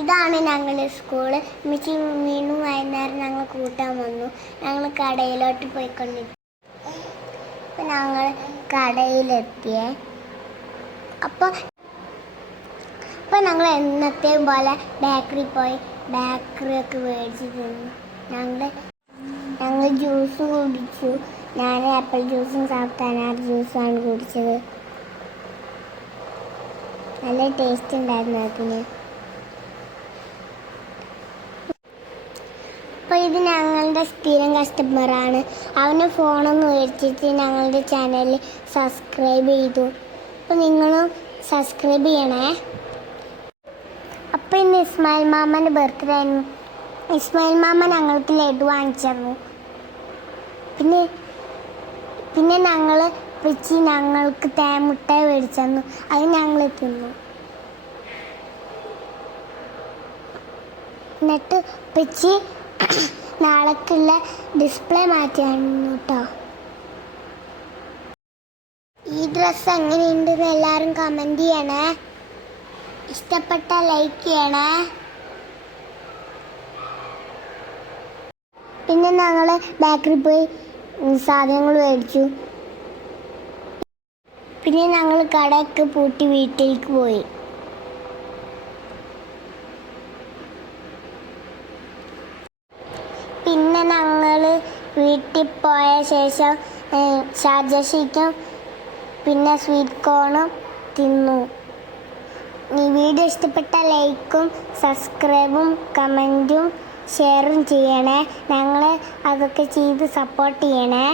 ഇതാണ് ഞങ്ങളുടെ സ്കൂള്. മിച്ചി വീണ്ടും വൈകുന്നേരം ഞങ്ങൾ കൂട്ടാൻ വന്നു. ഞങ്ങൾ കടയിലോട്ട് പോയിക്കൊണ്ടിരിക്കും. അപ്പം ഞങ്ങൾ കടയിലെത്തിയേ. അപ്പോൾ ഞങ്ങൾ എന്നത്തെയും പോലെ ബേക്കറി പോയി ബേക്കറിയൊക്കെ മേടിച്ച് തിന്നു. ഞങ്ങൾ ജ്യൂസ് കുടിച്ചു. ഞാൻ ആപ്പിൾ ജ്യൂസും സാഫ്റ്റാനാർ ജ്യൂസുമാണ് കുടിച്ചത്. നല്ല ടേസ്റ്റ് ഉണ്ടായിരുന്നു അതിന്. അപ്പോൾ ഇത് ഞങ്ങളുടെ സ്ഥിരം കസ്റ്റമറാണ്. അവന് ഫോണൊന്ന് മേടിച്ചിട്ട് ഞങ്ങളുടെ ചാനൽ സബ്സ്ക്രൈബ് ചെയ്തു. അപ്പോൾ നിങ്ങളും സബ്സ്ക്രൈബ് ചെയ്യണേ. അപ്പോൾ ഇന്ന് ഇസ്മായിൽ മാമൻ്റെ ബർത്ത്ഡേ ആയിരുന്നു. ഇസ്മായിൽ മാമ ഞങ്ങൾക്ക് ലഡു വാങ്ങിച്ചു തന്നു. പിന്നെ ഞങ്ങൾക്ക് തേമുട്ടായി മേടിച്ചു തന്നു. അത് ഞങ്ങൾ തിന്നു. എന്നിട്ട് പിച്ചി നാളേക്കുള്ള ഡിസ്പ്ലേ മാറ്റിയായിരുന്നു കേട്ടോ. ഈ ഡ്രസ്സ് എങ്ങനെയുണ്ടെന്ന് എല്ലാവരും കമൻറ്റ് ചെയ്യണേ. ഇഷ്ടപ്പെട്ട ലൈക്ക് ചെയ്യണേ. പിന്നെ ഞങ്ങൾ ബേക്കറി പോയി സാധനങ്ങൾ മേടിച്ചു. പിന്നെ ഞങ്ങൾ കടയൊക്കെ പൂട്ടി വീട്ടിലേക്ക് പോയി. പിന്നെ ഞങ്ങൾ വീട്ടിൽ പോയ ശേഷം ഷാർജ ഷീറ്റും പിന്നെ സ്വീറ്റ് കോണും തിന്നു. ഈ വീഡിയോ ഇഷ്ടപ്പെട്ട ലൈക്കും സബ്സ്ക്രൈബും കമൻറ്റും ഷെയറും ചെയ്യണേ. ഞങ്ങൾ അതൊക്കെ ചെയ്ത് സപ്പോർട്ട് ചെയ്യണേ.